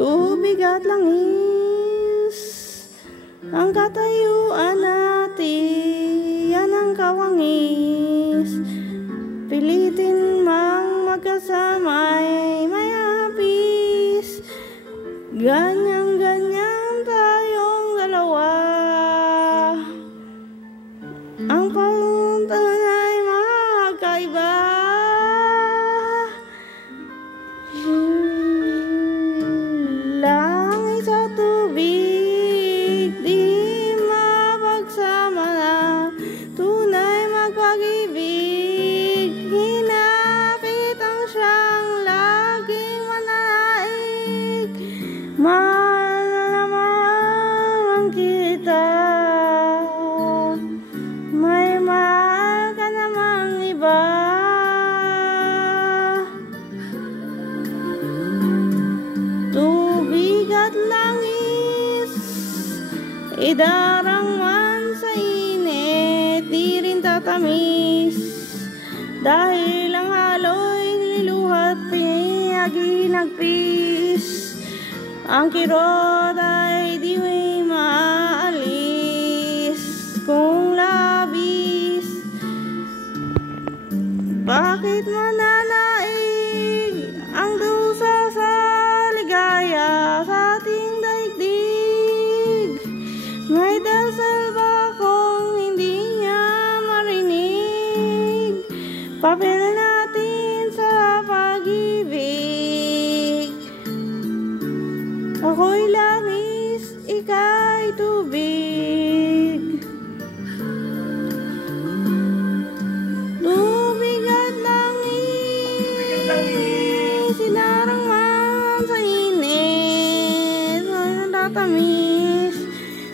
Tubig at langis ang katayuan natin, yan ang kawangis. Pilitin mang magkasama'y may hapis, ganyan-ganyan tayong dalawa. Ang kaluntan ay magkaiba, langit sa tubig di mapagsama na, tunay magpag-ibig, hinapit ang siyang laging manaig. Mahal na naman kita, may mahal ka namang iba. Tubig at langis, idarang man sa init, di rin tatamis, dahil ang halo'y niluhat ginagpis. Ang kirot ay di may maalis kung labis. Bakit mananaig ang dusa sa ligaya sa ating daigdig? May dasal ba kung hindi niya marinig? Papel natin sa pag-ibig. Ako'y langis, ika'y tubig. Tubig at langis, sinarang man sa init, natatamis,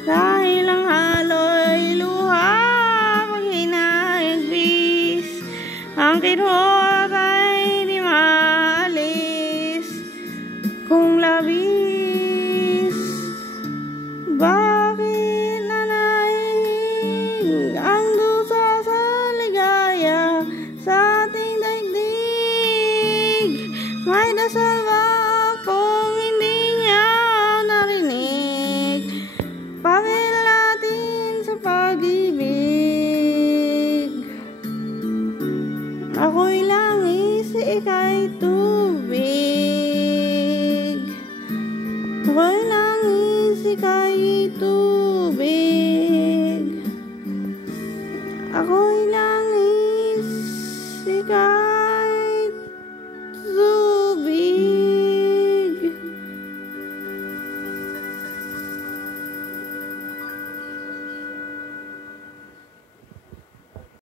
dahil ang halo'y luha pag hinaigpis. Ang kirot ay di maalis kung labis. Bakit nanaig ang dusa sa ligaya sa ating daigdig? May dasal ba kung hindi niya narinig? Papel natin sa pag-ibig. Ako'y langis, ika'y tubig. Ako'y langis, ika'y tubig. Ako'y langis, ika'y